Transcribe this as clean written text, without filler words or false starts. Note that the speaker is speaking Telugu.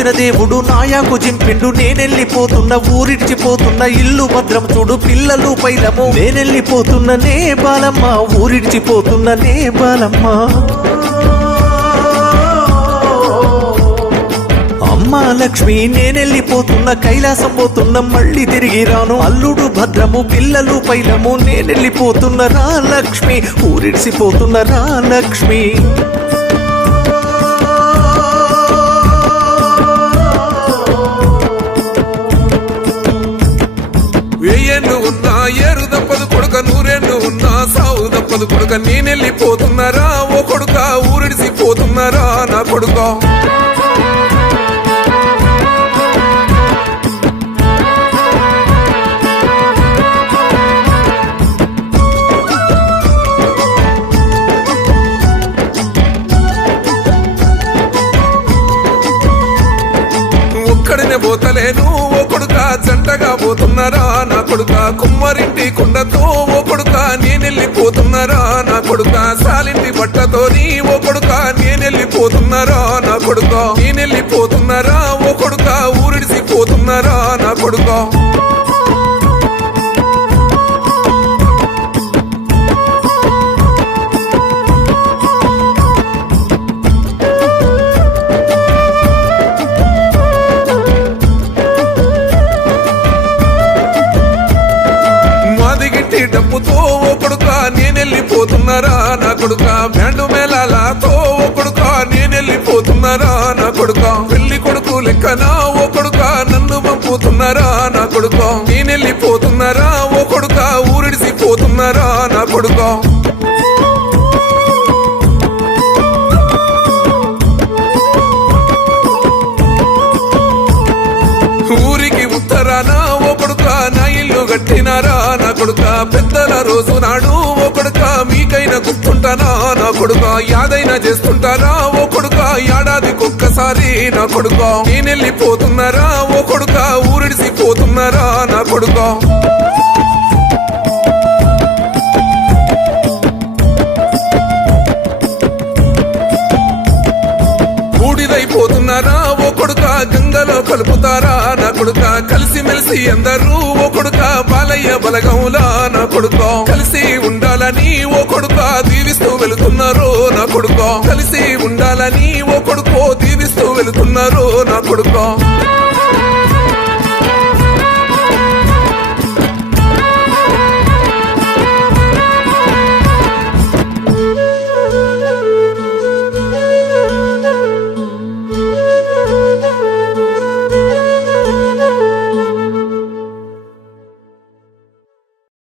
వచ్చిన దేవుడు నాయాకు జింపిండు. నేనెళ్ళిపోతున్న ఊరిడిచిపోతున్న ఇల్లు భద్రం చూడు పిల్లలు పైలము. నేనెళ్ళిపోతున్న నే బాలమ్మ ఊరిడిచిపోతున్న నే బాలమ్మ. అమ్మా లక్ష్మి నేనెళ్ళిపోతున్న కైలాసం పోతున్న మళ్ళీ తిరిగి రాను. అల్లుడు భద్రము పిల్లలు పైలము. నేనెళ్ళిపోతున్న రా లక్ష్మి ఊరిడిసిపోతున్న రా లక్ష్మి. వెయ్యెన్ను ఉన్నా ఏరు దప్పదు కొడుక, నూరెన్ను ఉన్నా సావు దప్పదు కొడుక. నేనెళ్ళిపోతున్నారా ఓ కొడుక ఊరిడిసిపోతున్నారా నా కొడుక. ఒక్కడినే పోతలేను ఓ కొడుక జంటగా పోతున్నారా నా కొడుక. కుమ్మరింటి కుండతో ఓ కొడుక నేనెళ్ళిపోతున్నారా నా కొడుక. సాలింటి బట్టతోని ఓ కొడుక నేనెళ్ళిపోతున్నారా నా కొడుక. నేనెళ్ళిపోతున్నారా ఓ కొడుక ఊరిడిసిపోతున్నారా నా కొడుక. డప్పుతో ఓ కొడుక నేనెళ్ళిపోతున్నారా నా కొడుక. బ్యాండు మేళాలతో ఓ కొడుక నేనెళ్ళిపోతున్నారా నా కొడుక. పెళ్లి కొడుకు లెక్కనా ఓ కొడుక నన్ను పంపుతున్నారా నా కొడుక. నేనెళ్ళిపోతున్నారా ఓ కొడుక ఊరిడిసిపోతున్నారా నా కొడుక. ఊరికి ఉత్తరానా ఓ కొడుక నా ఇల్లు గట్టినారా నా కొడుక. పెద్దల రోజు నాడు ఓ కొడుక మీకైనా గుర్తుంటానా నా కొడుక. యాదైనా చేస్తుంటారా ఓ కొడుక ఏడాదికొక్కసారి నా కొడుక. నేనెళ్ళిపోతున్నారా ఓ కొడుక ఊరిడిసిపోతున్నారా నా కొడుక. బూడిదైపోతున్నారా ఓ కొడుక గంగలో కలుపుతారా నా కొడుక. కలిసిమెలిసి అందరూ ఓ కొడుక బాలయ్య బలగంలా నా కొడుక. కలిసి ఉండాలని ఓ కొడుక దీవిస్తూ వెళుతున్నారు నా కొడుక. కలిసి ఉండాలని ఓ కొడుకో దీవిస్తూ వెళుతున్నారు నా కొడుక.